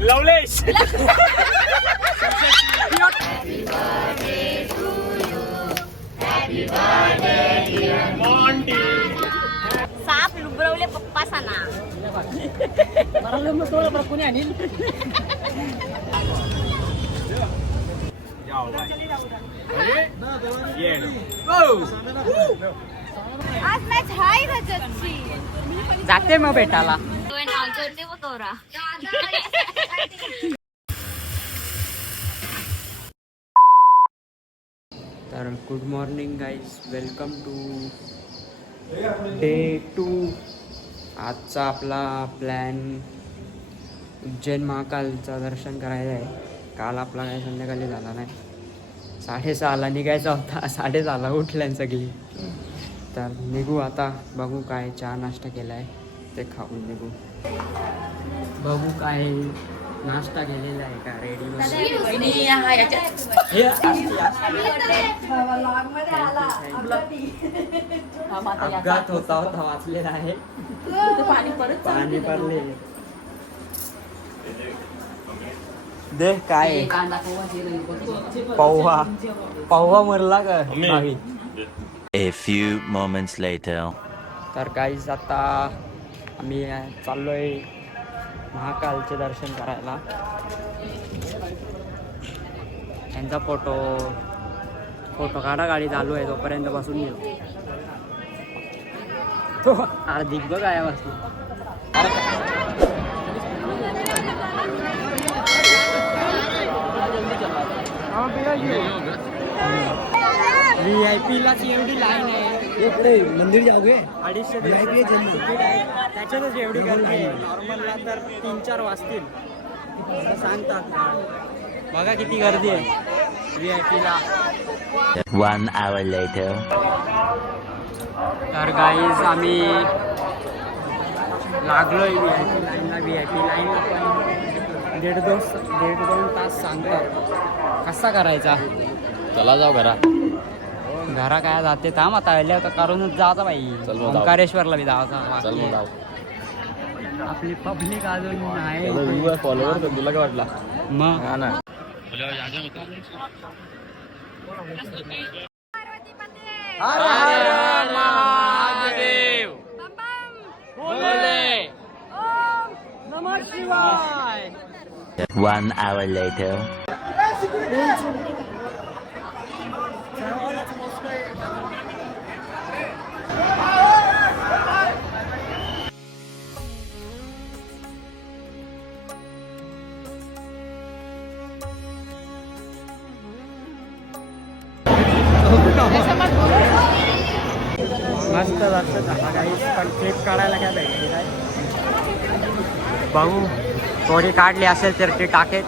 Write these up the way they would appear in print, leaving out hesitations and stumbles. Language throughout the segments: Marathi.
लवलेश साप लुबरवले पप्पा साना कोणी आणील आज मॅच हाय रजतची जाते मग भेटायला. तर good morning guys, welcome to day 2. आजचा आपला प्लॅन उज्जैन महाकालचं दर्शन करायचं आहे. काल आपला काही संध्याकाळी झाला नाही. 6:30ला निघायचा होता, 6:30ला उठल्यान सगळी. तर निघू आता, बघू काय चहा नाश्ता केला आहे ते खाऊन निघू. बघू काय नाश्ता केलेला आहे का रेडी. अपघात होता वाचलेला आहे. पाणी पडले दे काय पौवा पौवा मरला का. A few moments later. तर काहीच आता आम्ही चाललोय महाकालचे दर्शन करायला. त्यांचा फोटो काढा, गाडी चालू आहे तोपर्यंत बसून गेलो. तो हार्दिक बघ आहे बसलो. VIP लाच एवढी लाईन आहे. मंदिर जाओगे 250 तिकीट आहे, त्याच्यातच एवढी गर्दी आहे. नॉर्मलला तर 3-4 वाजतील असं सांगतात. बघा किती गर्दी आहे VIP ला. 1 hour later. तर गाईज आम्ही लागलोय VIP लाईनला. VIP लाईनला पण 1.5-2 तास सांगतात. कसा करायचा. चला जाऊ घरा. घरा काय जाते थांब आता आल्या तर करूनच जायचा बाई. ओंकारेश्वरला बी जायचा. आपली पब्लिक अजून आहे फॉलोवर तुला काय वाटला मग. हा ना. नमः शिवाय. 1 hour later. मस्त दर्शन झाला काही. पण क्लिप काढायला काय भेटली काय बघू. थोडी काढली असेल तर ती टाकेल.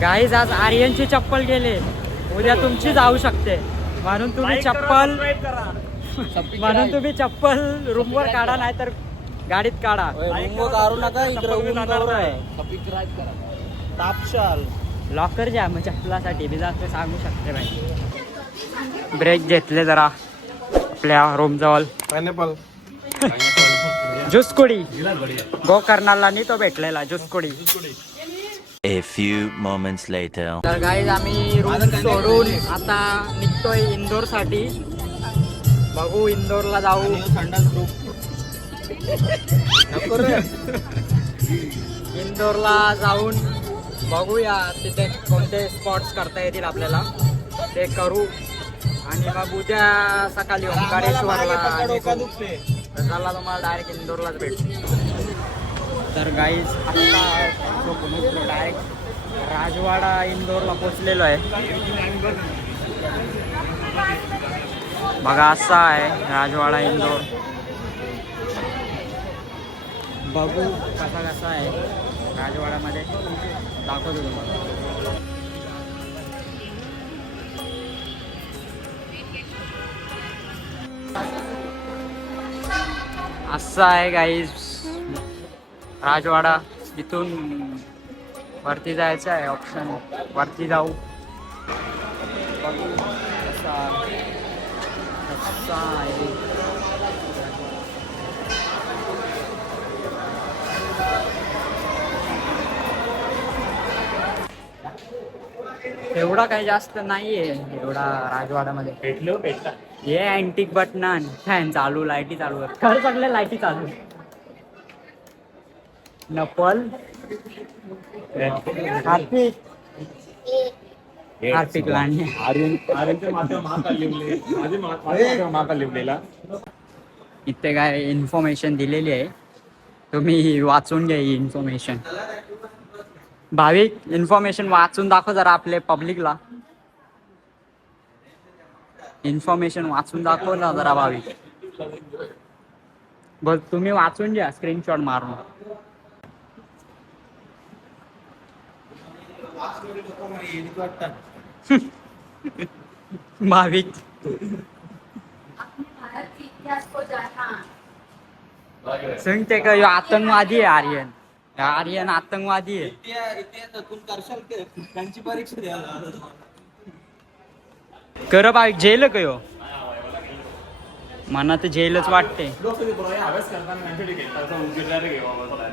गाईज आज आर्यनची चप्पल गेले, उद्या तुमची जाऊ शकते. म्हणून तुम्ही चप्पल रूमवर काढा, नाही तर गाडीत काढा. काढू नका. तापशाल लॉकर ज्या मग चप्पलासाठी बी जास्त सांगू शकते बाई. ब्रेक घेतले जरा आपल्या रूम जवळ. पायनॅपल ज्यूस कुडी गोकर्णाला नाही तो भेटलेला ज्यूस कुडी. A few moments later. तर गाईज आम्ही रूम सोडून आता निघतोय इंदोर साठी. बघू इंदोरला जाऊ. इंदोरला जाऊन बघूया तिथे कोणते स्पॉट्स करता येतील आपल्याला, ते करू. आणि मग उद्या सकाळी ओंकारेश्वरला निघू. चला तुम्हाला डायरेक्ट इंदोरलाच भेटू. तर गाईज आता डायरेक्ट राजवाडा इंदोरला पोचलेलो आहे. बघा असा आहे राजवाडा इंदोर. बघू कसा आहे राजवाड्यामध्ये, दाखवतो तुम्हाला. असं आहे गाईज राजवाडा. इथून वरती जायचं आहे ऑप्शन, वरती जाऊ. बघू कसा आहे. एवढा काही जास्त नाहीये एवढा राजवाड्यामध्ये. भेटला हे अँटिक बटन फॅन चालू, लाईटी चालू आहेत. खरं सगळ्या लाईटी चालू. नपल हार्पिक हार्पिक लाणी. इथे काय इन्फॉर्मेशन दिलेली आहे, तुम्ही वाचून घ्या ही इन्फॉर्मेशन. भाविक इन्फॉर्मेशन वाचून दाखव जरा आपले पब्लिकला. इन्फॉर्मेशन वाचून दाखव ना जरा भाविक. बघ तुम्ही वाचून घ्या स्क्रीनशॉट मारून. भाविक सांगते का ह्यो आतंकवादी आहे आर्यन. आर्यन आतंकवादी आहे. त्यांची परीक्षा द्यायला कर भाविक जेल का ह्यो. मला तर जेलच वाटते.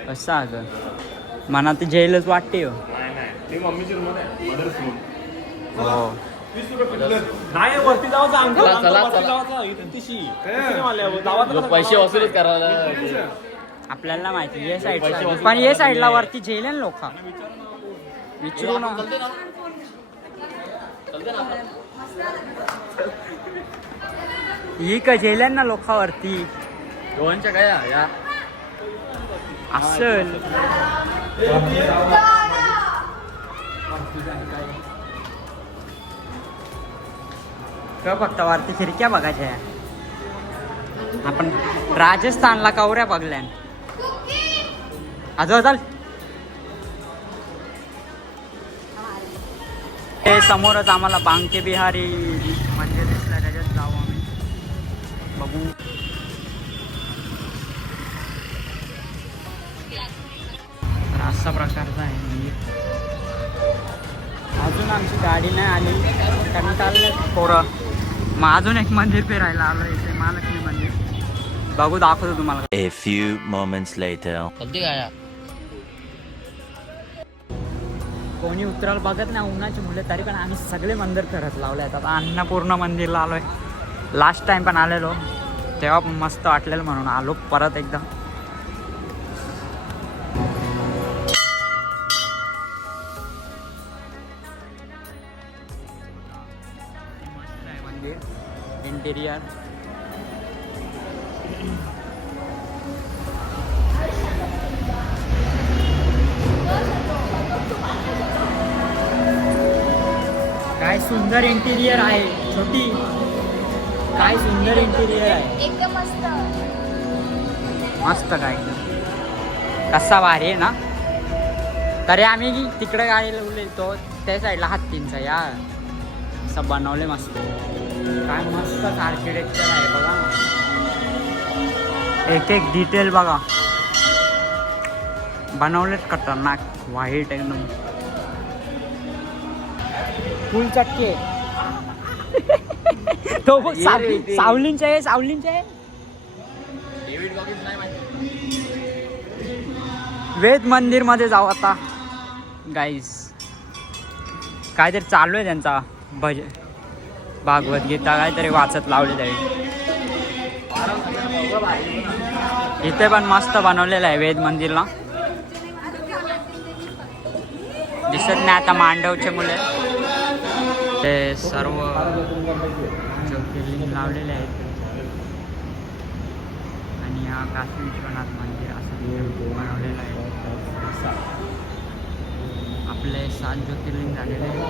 असं अगं मला तर जेलच वाटते हो. पैसे वसूलच करायला आपल्याला माहिती ये साईड, पण ये साईडला वरती जेल आहे ना लोक. विचारू ना ही का जेल आहे ना लोकांवरती. दोनच्या काय या असल का फक्त वरती खिडक्या बघायच्या. आपण राजस्थानला कवऱ्या बघल्या. आजो चाल. हे समोरच आम्हाला बांके बिहारी मंदिर दिसलं, त्याच्यात जाऊ आम्ही बघू. तर असा प्रकारचा आहे मंदिर. अजून आमची गाडी नाही आली कारण चालले पोरं. मग अजून एक मंदिर फिरायला आलो इथे, महालक्ष्मी मंदिर. बघू दाखवतो तुम्हाला. A few moments later. कोणी उतरायला बघत नाही उन्हाची मुलं, तरी पण आम्ही सगळे मंदिर फिरत लावले आहेत. आता अन्नपूर्ण मंदिरला आलोय. लास्ट टाइम पण आलेलो तेव्हा मस्त वाटलेलं म्हणून आलो परत एकदा. मस्त आहे मंदिर इंटिरियर. काय सुंदर इंटिरियर आहे. छोटी काय सुंदर इंटिरियर आहे. एकदम मस्त. मस्त काय कसा भारी आहे ना. तरी आम्ही तिकडे गाडी लावले तो त्या साईडला हत्तींचा या असं बनवले मस्त. काय मस्त आर्किटेक्चर आहे बघा. एक एक डिटेल बघा बनवलेत खतरनाक. व्हाईट एकदम फुल चटके. तो सावलींचे आहे, सावलींचे आहे. वेद मंदिर मध्ये जाऊ आता गाईज. काहीतरी चालू आहे त्यांचा भागवत गीता काहीतरी वाचत लावले त्यावेळी. इथे पण मस्त बनवलेलं आहे वेद मंदिरला. दिसत नाही आता मांडवचे मुले. ते सर्व ज्योतिर्लिंग लावलेले आहेत. आणि हा काशी विश्वनाथ मंदिर असं बनवलेलं आहे. आपले 7 ज्योतिर्लिंग झालेले आहेत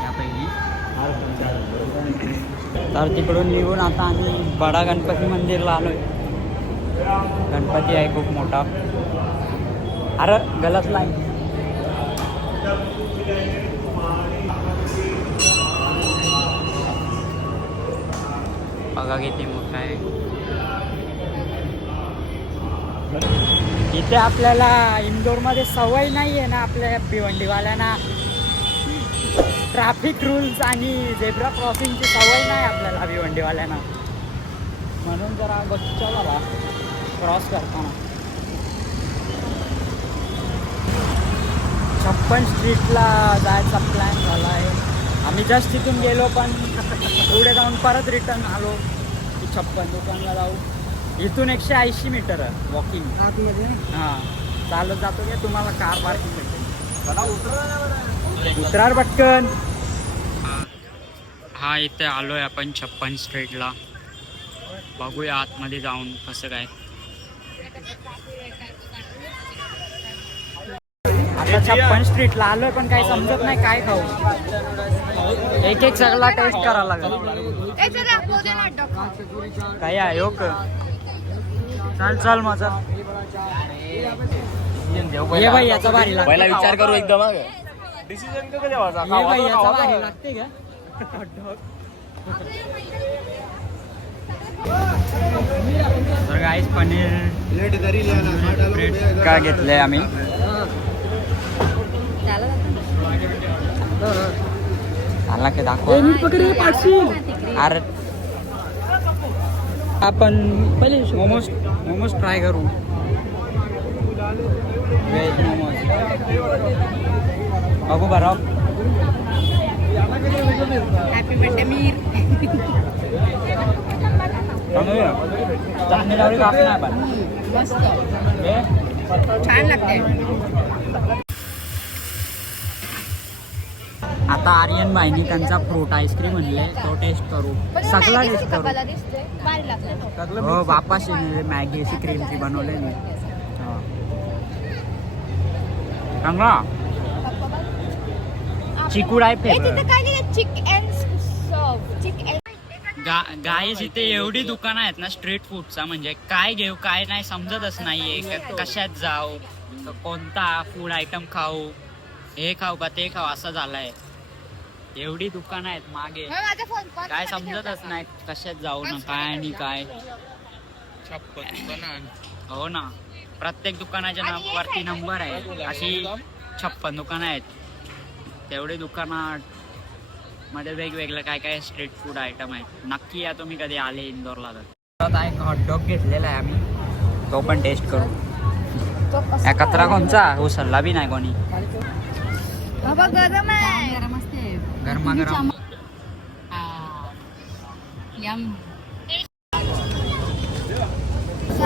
त्यापैकी. तर तिकडून निघून आता आम्ही बडा गणपती मंदिरला आलोय. गणपती आहे खूप मोठा. अरे गलतला आहे. बघा किती मोठा आहे. इथे आपल्याला इंदोरमध्ये सवय नाही आहे ना आपल्या भिवंडीवाल्यांना. ट्रॅफिक रूल्स आणि झेब्रा क्रॉसिंगची सवय नाही आपल्याला भिवंडीवाल्यांना, म्हणून जरा गच्चा झाला क्रॉस करताना. 56 स्ट्रीटला जायचा प्लॅन झाला आहे. आम्ही जस्ट तिथून गेलो पण पुढे जाऊन परत रिटर्न आलो की 56 दुकानला जाऊ. इथून 180 मीटर आहे वॉकिंग आतमध्ये. हां चालत जातो की तुम्हाला कार पार्किंग भेटेल. उतरार पटकन. हा इथे आलोय आपण 56 स्ट्रीटला. बघूया आतमध्ये जाऊन कसं काय. आता 56 स्ट्रीटला आलोय पण काही समजत नाही काय खाऊ. एक एक सगळा टेस्ट करावा लागेल. काय आहे हो का. चल चल माझा ये भाई याचा भारी लागते. पहिला विचार करू एकदम डिसिजन कधी घ्यायचा. ये भाई याचा भारी लागते का. तर गाईस पनीर ब्रेड का घेतलंय आम्ही. आला की दाखव. अरे आपण पहिले मोमोज ट्राय करू. व्हेज मोमोज बघू बरं. Happy birthday Mir. चटणी लावली कापली नाही पण मस्त छान लागते. आता आर्यन भाईनी त्यांचा फ्रूट आईस्क्रीम म्हणले तो टेस्ट करू. सगळा टेस्ट करू. हो बापाशी मॅगी अशी क्रीमची बनवलेली. चांगला चिकूड आहे गाईज. इथे एवढी दुकानं आहेत ना स्ट्रीट फूडचा, म्हणजे काय घेऊ काय नाही समजतच नाहीये. कशात जाऊ, कोणता फूड आयटम खाऊ, हे खाऊ का ते खाऊ असं झालंय. एवढी दुकानं आहेत मागे, काय समजतच नाही कशात जाऊ ना काय आणि काय. हो ना, प्रत्येक दुकानाच्या वरती नंबर आहे. अशी 56 दुकानं आहेत. तेवढी दुकानात मध्ये वेगवेगळं काय काय स्ट्रीट फूड आयटम आहेत. नक्की या तुम्ही कधी आले इंदोरला तर. आता एक हॉटडॉग घेतलेला आहे आम्ही, तो पण टेस्ट करू. या कचरा कोणचा उसळला बी नाही कोणी. गरम आहे. गरमागरम.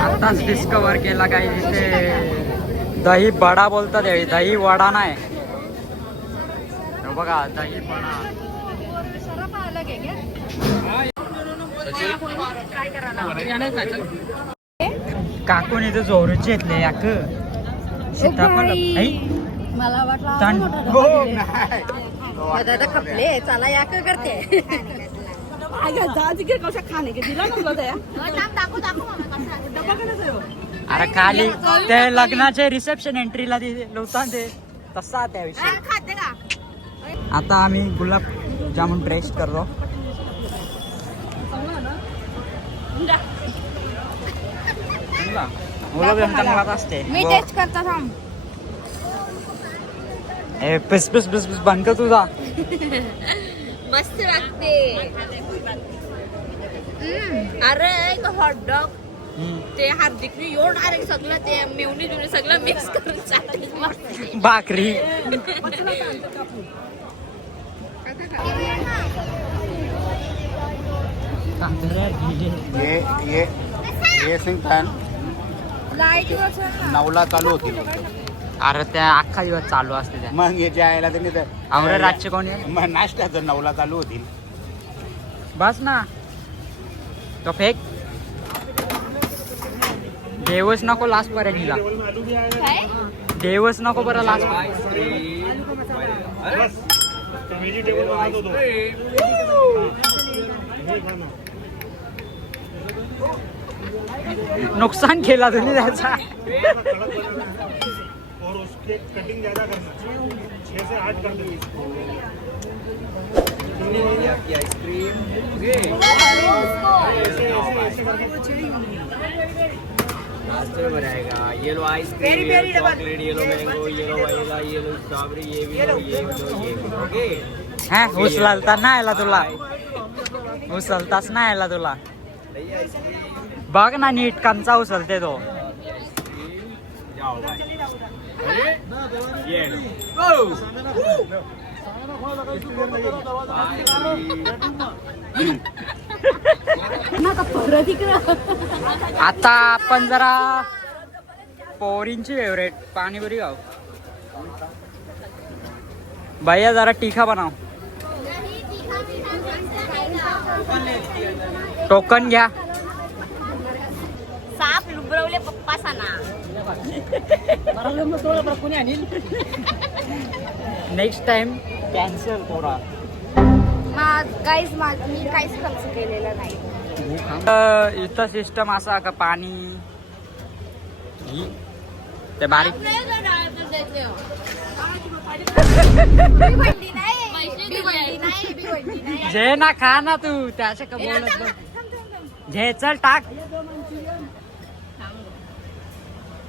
आताच डिस्कवर केला काय इथे दही बडा बोलतात. दही वडा नाही बघा, दही बडा. काकून इथे जोरूच घेतले याक सीताफळ. मला वाटलं खपले चला या करते. अरे खाली ते लग्नाचे रिसेप्शन एंट्रीला होता ते तसा त्याविषयी. आता आम्ही गुलाब जामुन टेस्ट करतो. गुलाबजाम चांगलाच असते. मी टेस्ट करता थांब. पिस पिस पिस पिस बंद कर तुझा. मस्त लागते. अरे तो हॉटडॉग ते हार्दिकने एवढं डायरेक्ट सगळं ते मेवणी जुने सगळं मिक्स करून चालते. भाकरी ये सिंगथान 9ला चालू होती. अरे त्या अख्खा दिवस चालू असते त्या. मग याची आयला तर नाही आवडे रातचे कोणी मग नाश्त्याचं 9ला चालू होतील. बस ना तो फेक. देवच नको लास्ट पर्यंत हिला. देवच नको बरं लास्ट. नुकसान केला तुम्ही त्याचा. और उसके कटिंग ज़्यादा करना 6 से 8 कर देंगे. आपकी आइसक्रीम नाश्ते में बनाएगा. Yellow ice cream, yellow chocolate, yellow mango, yellow Viola, yellow strawberry, ये भी लो, ये भी लो, ये भी लो. ओके हा उचलता नाही आला तुला उचलताच नाही आला तुला बघ ना नीट कंचा उचलते तो आता आपण जरा पोरींची फेवरेट पाणीपुरी खाऊ भैया जरा तीखा बनाव टोकन घ्या साप लुबरवले पप्पा साना नेक्स्ट टाइम कॅन्सल पोरा गाईज मी काहीच खर्च केलेला नाही इथं सिस्टम असा का पाणी ते बारीक जे ना खा ना तू त्याच्या का बोलत बस. जे चल टाक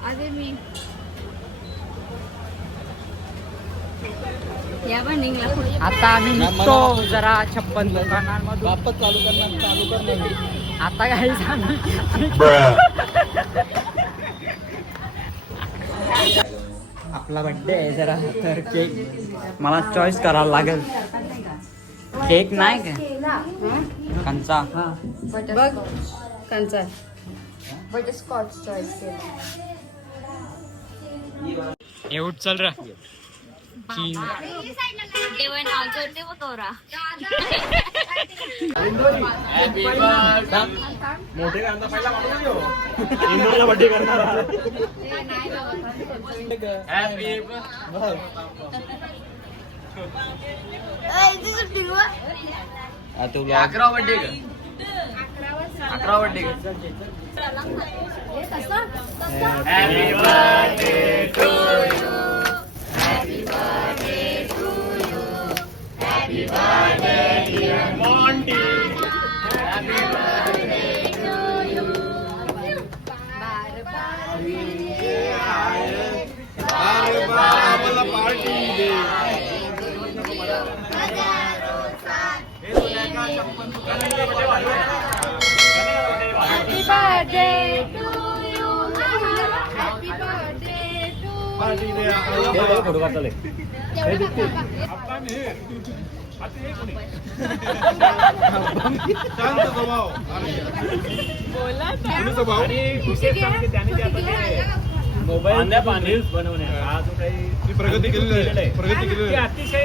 अरे मी या बंडिंगला आता आम्ही निघतो जरा 56 दुकानांमधून आता काही आपला बर्थडे आहे जरा तर केक मला चॉईस करावा लागेल केक नाही का कंचा बघ कंचा बटरस्कॉच चॉईस केला एवढ चल र जेवण आवडते वो तोरा मोठे कांदा पहिला इंदोरला बर्थडे करणार अकरा बर्थडे का 11 बर्थडे का happy birthday to you happy birthday to you happy birthday dear Monty happy birthday to you बार बार मला पार्टी दे Happy birthday to you. Happy birthday to party दे फोटो काढले शांत स्वभाव आणि विशेष सांगते त्याने जे आपण मोबाईल रील्स बनवणे हा जो काही प्रगती केलेली आहे ते अतिशय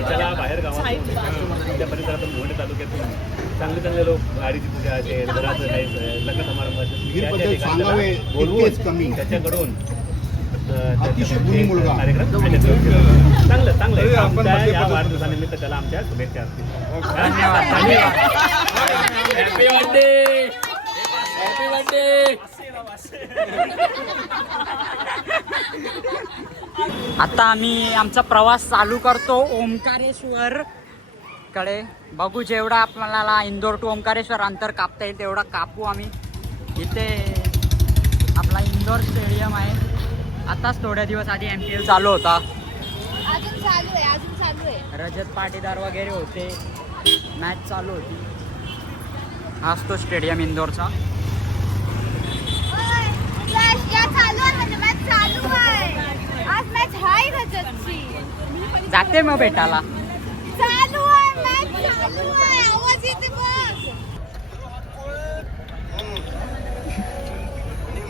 त्याला बाहेर गावात त्या परिसरातून मोठे तालुक्यातून चांगले चांगले लोक गाडीची पूजा असेल घराचं काही लग्न समारंभ बोलवून त्याच्याकडून कार्यक्रम चांगलं चांगलं या वाढदिवसानिमित्त त्याला आमच्या शुभेच्छा असतील हॅपी बर्थडे हॅपी बर्थडे आता आम्ही आमचा प्रवास चालू करतो ओंकारेश्वर कडे बघू जेवढा आपल्याला इंदोर टू ओंकारेश्वर अंतर कापता येईल तेवढा कापू आम्ही इथे आपला इंदोर स्टेडियम आहे आताच थोड्या दिवस आधी MPL चालू होता अजून चालू आहे रजत पाटीदार वगैरे होते मॅच चालू होती हाच तो स्टेडियम इंदोरचा आज मॅच हाय रजतची जाते मग भेटायला चालू आहे मॅच चालू आहे आवाज येते बघ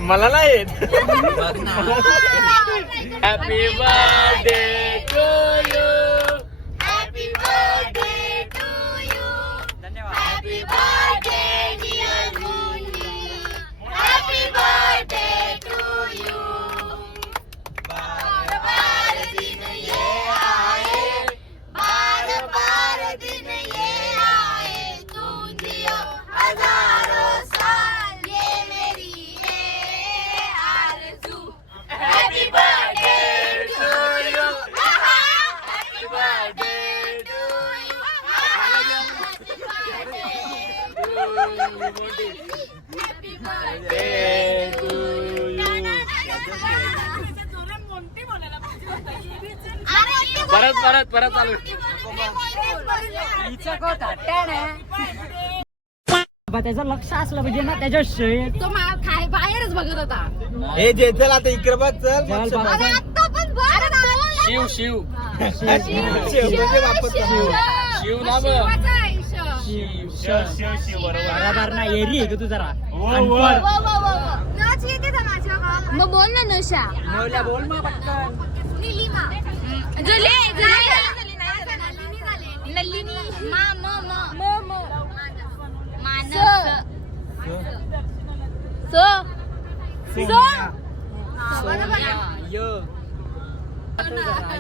मला नाही येत happy birthday to you happy birthday to you धन्यवाद happy birthday dear Munni happy birthday to you बार बार दिन ये आए बार बार दिन ये आए तू जियो हजारों साल ये मेरी है आरज़ू happy birthday to you happy birthday to you happy birthday to you अरे परत चालू. त्याचं लक्ष असलं पाहिजे ना त्याच्या शरीर तो खाय बाहेरच बघत होता. हे जे चल आता इकडे बघ चल अरे आता पण बघ ना. शिव शेवटचे बापत शिव ना बघ. शिवाचा आहे, शिव. शिव बरोबर. बरोबर ना एरी आहे का तू जरा वो. नाच येते का माझ्या? मग बोल ना नशा. बोल मग पटकन. निलिमा. नलिनी.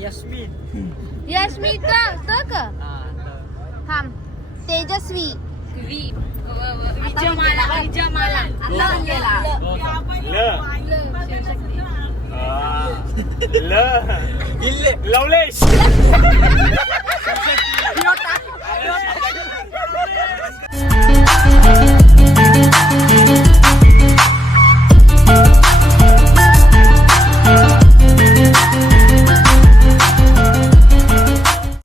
यस्मिन यश्मिका थांब. तेजस्वी. विजयमाला. लवलेश.